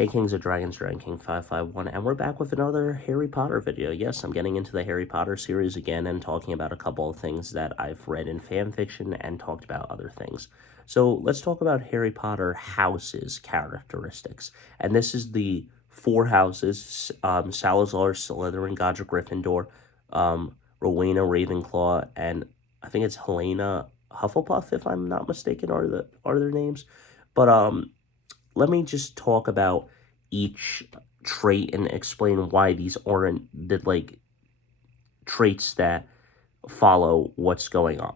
Hey Kings of Dragons, Dragon King 551, and we're back with another Harry Potter video. Yes, I'm getting into the Harry Potter series again and talking about a couple of things that I've read in fan fiction and talked about other things. So let's talk about Harry Potter houses characteristics. And this is the four houses, Salazar, Slytherin, Godric, Gryffindor, Rowena, Ravenclaw, and I think it's Helena Hufflepuff, if I'm not mistaken, are their names. But let me just talk about each trait and explain why these aren't the traits that follow what's going on.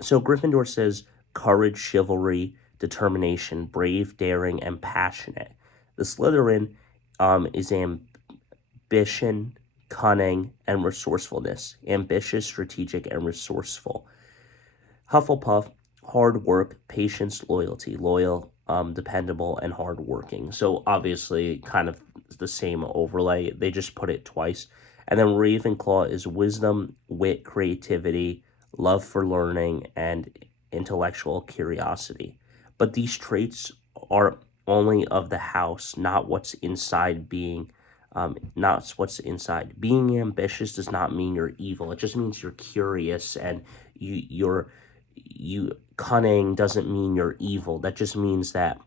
So Gryffindor says courage, chivalry, determination, brave, daring, and passionate. The Slytherin is ambition, cunning, and resourcefulness. Ambitious, strategic, and resourceful. Hufflepuff, hard work, patience, loyalty. Loyal, dependable, and hardworking. So obviously, kind of the same overlay. They just put it twice. And then Ravenclaw is wisdom, wit, creativity, love for learning, and intellectual curiosity. But these traits are only of the house, not what's inside being. Not what's inside. Being ambitious does not mean you're evil. It just means you're curious and you cunning doesn't mean you're evil. That just means that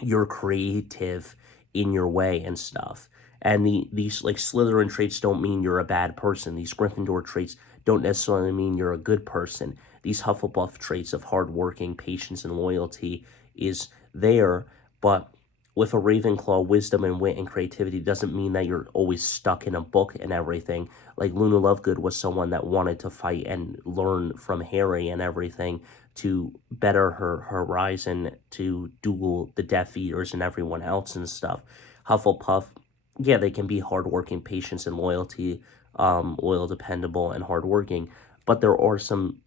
you're creative in your way and stuff. And these like Slytherin traits don't mean you're a bad person. These Gryffindor traits don't necessarily mean you're a good person. These Hufflepuff traits of hardworking, patience, and loyalty is there, but with a Ravenclaw, wisdom and wit and creativity doesn't mean that you're always stuck in a book and everything. Like Luna Lovegood was someone that wanted to fight and learn from Harry and everything to better her horizon, to duel the Death Eaters and everyone else and stuff. Hufflepuff, yeah, they can be hardworking, patience and loyalty, loyal, dependable, and hardworking. But there are some,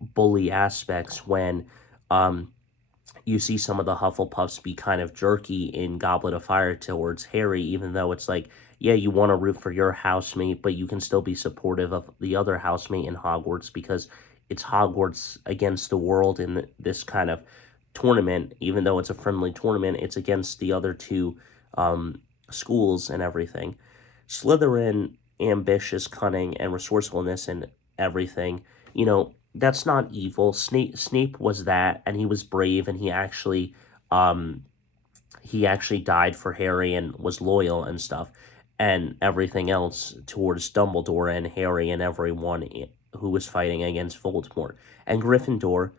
bully aspects when you see some of the Hufflepuffs be kind of jerky in Goblet of Fire towards Harry, even though it's like, yeah, you want to root for your housemate, but you can still be supportive of the other housemate in Hogwarts because it's Hogwarts against the world in this kind of tournament. Even though it's a friendly tournament, it's against the other two schools and everything. Slytherin, ambitious, cunning, and resourcefulness and everything, that's not evil. Snape was that, and he was brave, and he actually died for Harry and was loyal and stuff, and everything else towards Dumbledore and Harry and everyone who was fighting against Voldemort. And Gryffindor,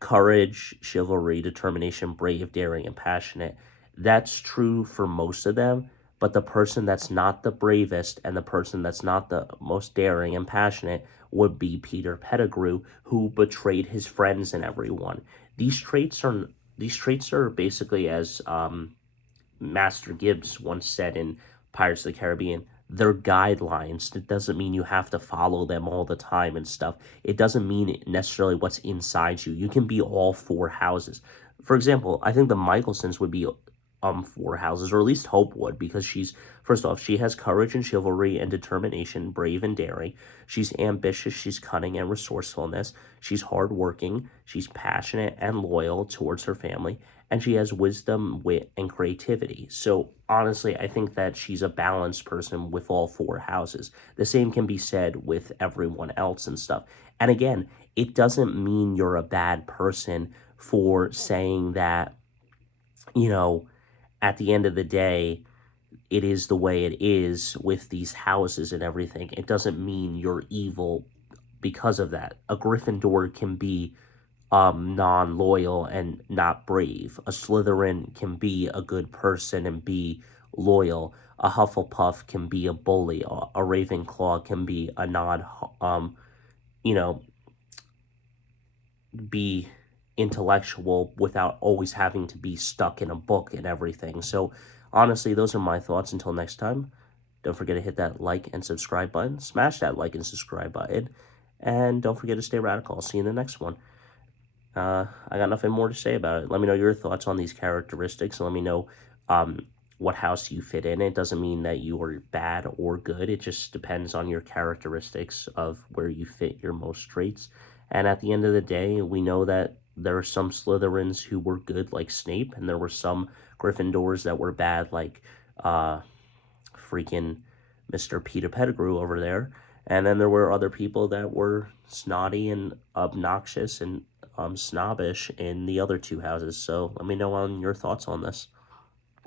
courage, chivalry, determination, brave, daring, and passionate. That's true for most of them, but the person that's not the bravest and the person that's not the most daring and passionate would be Peter Pettigrew, who betrayed his friends and everyone. These traits are basically, as Master Gibbs once said in Pirates of the Caribbean, they're guidelines. It doesn't mean you have to follow them all the time and stuff. It doesn't mean necessarily what's inside you. You can be all four houses. For example, I think the Michelsons would be four houses, or at least Hope would, because she's, first off, she has courage and chivalry and determination, brave and daring. She's ambitious, she's cunning and resourcefulness. She's hardworking, she's passionate and loyal towards her family, and she has wisdom, wit, and creativity. So honestly, I think that she's a balanced person with all four houses. The same can be said with everyone else and stuff. And again, it doesn't mean you're a bad person for saying that, at the end of the day, it is the way it is with these houses and everything. It doesn't mean you're evil because of that. A Gryffindor can be non-loyal and not brave. A Slytherin can be a good person and be loyal. A Hufflepuff can be a bully. A Ravenclaw can be a you know, be intellectual without always having to be stuck in a book and everything. So honestly, those are my thoughts. Until next time, don't forget to hit that like and subscribe button. Smash that like and subscribe button. And don't forget to stay radical. I'll see you in the next one. I got nothing more to say about it. Let me know your thoughts on these characteristics. And let me know what house you fit in. It doesn't mean that you are bad or good. It just depends on your characteristics of where you fit your most traits. And at the end of the day, we know that there are some Slytherins who were good, like Snape, and there were some Gryffindors that were bad, like freaking Mr. Peter Pettigrew over there. And then there were other people that were snotty and obnoxious and snobbish in the other two houses. So let me know on your thoughts on this.